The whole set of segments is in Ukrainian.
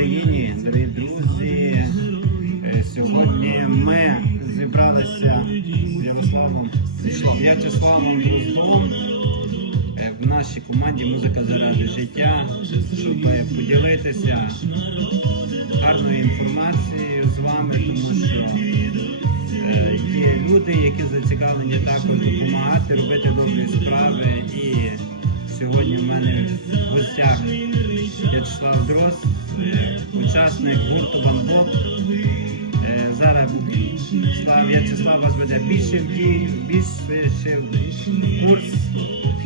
Україні, дорогі друзі. Е, сьогодні ми зібралися з Ярославом В'ячеславом Дроздом е, в нашій команді Музика заради життя, щоб е, поділитися гарною інформацією з вами, тому що є люди, які зацікавлені також допомагати, робити добрі справи і сьогодні в мене в гостях В'ячеслав Дрозд, учасник гурту Бамбок. Е, Зараз Слав В'ячеслав вас веде більше в дій, більше курс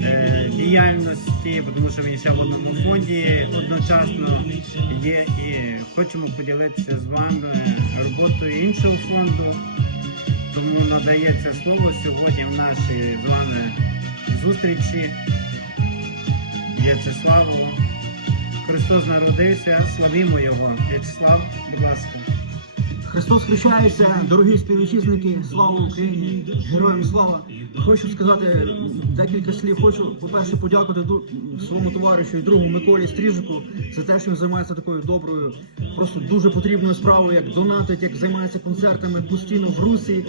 е, діяльності, тому що він ще в одному фонді одночасно є і хочемо поділитися з вами роботою іншого фонду. Тому надається слово сьогодні в нашій з вами зустрічі В'ячеславу. Христос народився, славімо його. В'ячеслав, будь ласка. Христос хрещається, дорогі співвітчизники, слава Україні, героям слава. Хочу сказати декілька слів. Хочу, по-перше, подякувати своєму товаришу і другу Миколі Стріжику за те, що він займається такою доброю, просто дуже потрібною справою, як донатить, як займається концертами постійно в Русі.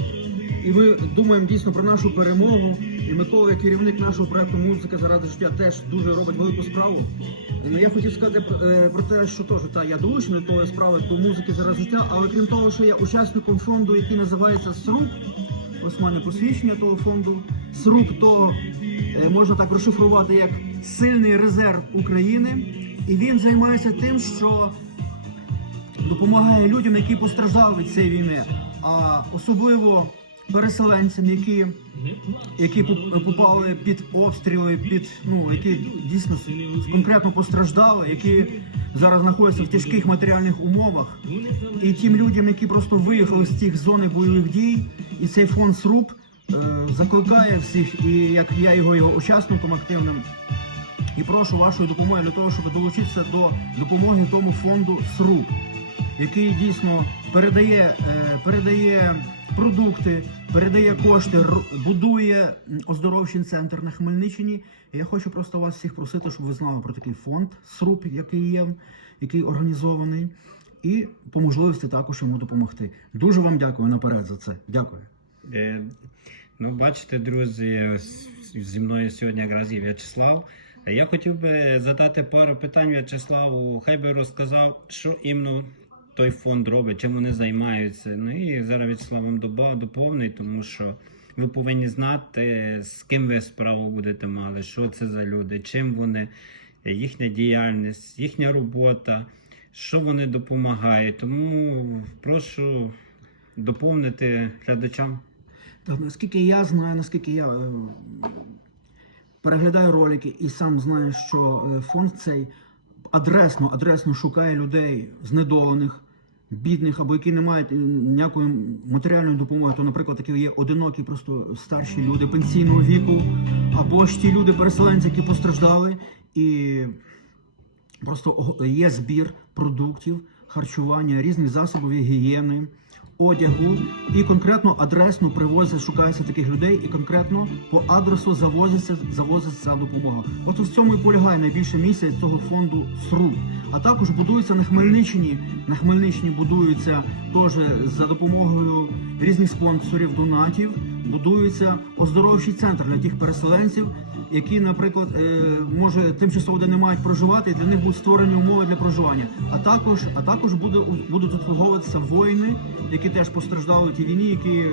І ми думаємо дійсно про нашу перемогу. І Микола, як керівник нашого проекту Музика заради життя, теж дуже робить велику справу. Ну, Я хотів сказати е, про те, що теж та я долучений до тої справи до музики заради життя, але крім того, що я учасником фонду, який називається СРУП. Ось мене посвідчення того фонду. СРУП то е, можна так розшифрувати як сильний резерв України, і він займається тим, що допомагає людям, які постраждали від цієї війни, а особливо переселенцям, які, які попали під обстріли, під ну які дійсно конкретно постраждали, які зараз знаходяться в тяжких матеріальних умовах, і тим людям, які просто виїхали з цих зони бойових дій, і цей фонд СРУП е, закликає всіх, і як я його його учасником активним. І прошу вашої допомоги для того, щоб долучитися до допомоги тому фонду СРУП, який дійсно передає, е, передає продукти, передає кошти, будує оздоровчий центр на Хмельниччині. І я хочу просто вас всіх просити, щоб ви знали про такий фонд СРУП, який є, який організований, і по можливості також йому допомогти. Дуже вам дякую наперед за це. Дякую. Е, Ну, бачите, друзі, зі мною сьогодні якраз є В'ячеслав. Я хотів би задати пару питань В'ячеславу. Хай би розказав, що іменно той фонд робить, чим вони займаються. Ну і зараз В'ячеслав вам доба- доповнить, тому що ви повинні знати, з ким ви справу будете мали, що це за люди, чим вони, їхня діяльність, їхня робота, що вони допомагають. Тому прошу доповнити глядачам. Так, наскільки я знаю, наскільки я е, переглядаю ролики і сам знаю, що е, фонд цей адресно, адресно шукає людей знедолених, бідних або які не мають ніякої матеріальної допомоги, то, наприклад, такі є одинокі, просто старші люди пенсійного віку, або ж ті люди, переселенці, які постраждали, і просто є збір продуктів, харчування, різних засобів гігієни, одягу, і конкретно адресно привозять, шукаються таких людей, і конкретно по адресу завозиться, завозиться допомога. От в цьому і полягає найбільше місія цього фонду СРУ. А також будується на Хмельниччині. На Хмельниччині будується теж за допомогою різних спонсорів, донатів. Будується оздоровчий центр для тих переселенців, які, наприклад, е, може тимчасово де не мають проживати, для них будуть створені умови для проживання. А також, а також буде будуть обслуговуватися воїни, які теж постраждали в тій війні, які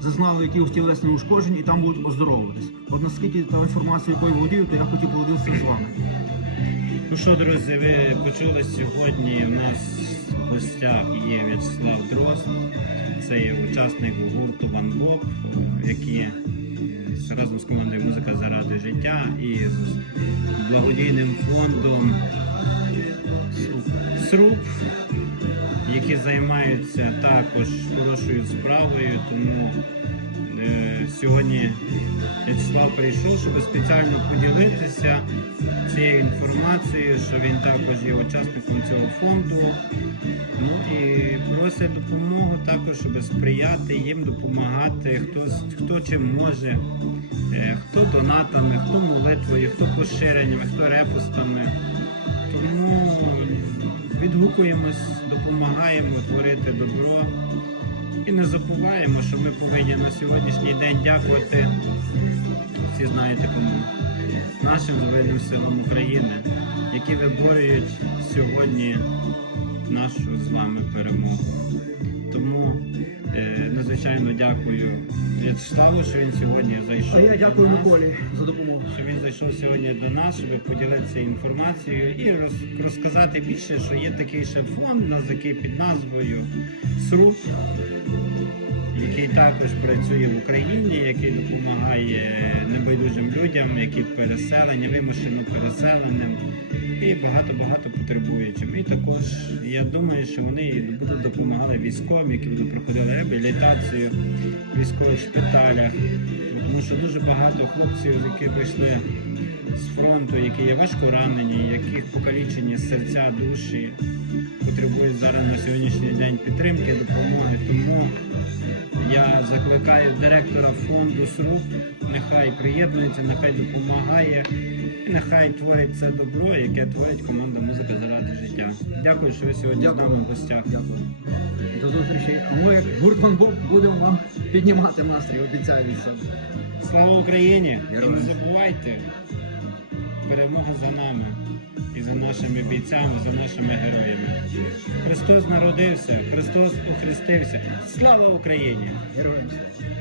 зазнали якихось тілесних ушкоджень, і там будуть оздоровуватись. От наскільки та інформація, якою володію, то я хотів поділитися з вами. Ну що, друзі, ви почули сьогодні. У нас в гостях є В'ячеслав Дрозд. Це є учасник гурту Ван який е, разом з командою Музика заради життя і з благодійним фондом СРУП, які займаються також хорошою справою. Тому сьогодні В'ячеслав прийшов, щоб спеціально поділитися цією інформацією, що він також є учасником цього фонду. Ну і просить допомогу також, щоб сприяти їм, допомагати, хто, хто чим може, е, хто донатами, хто молитвою, хто поширеннями, хто репостами. Тому відгукуємось, допомагаємо творити добро. І не забуваємо, що ми повинні на сьогоднішній день дякувати, всі знаєте кому, нашим Збройним силам України, які виборюють сьогодні нашу з вами перемогу. Тому е, надзвичайно дякую В'ячеславу, що він сьогодні зайшов. А я дякую до нас, Миколі за допомогу. Що він зайшов сьогодні до нас, щоб поділитися інформацією і роз- розказати більше, що є такий ще фонд, на який під назвою СРУ, який також працює в Україні, який допомагає небайдужим людям, які переселені, вимушено переселеним і багато-багато потребуючим. І також я думаю, що вони будуть допомагати військовим, які будуть проходили реабілітацію в військових шпиталях. Тому що дуже багато хлопців, які прийшли з фронту, які є важко ранені, яких покалічені серця, душі, потребують зараз на сьогоднішній день підтримки, допомоги. Тому я закликаю директора фонду СРУП, нехай приєднується, нехай допомагає і нехай творить це добро, яке творить команда Музика заради життя. Дякую, що ви сьогодні Дякую. з нами в гостях. Дякую. До зустрічі. А ми, як гурт Ван Бог, будемо вам піднімати настрій, обіцяю від себе. Слава Україні! І не забувайте, перемога за нами і за нашими бійцями, за нашими героями. Христос народився, Христос охрестився. Слава Україні! Героям слава.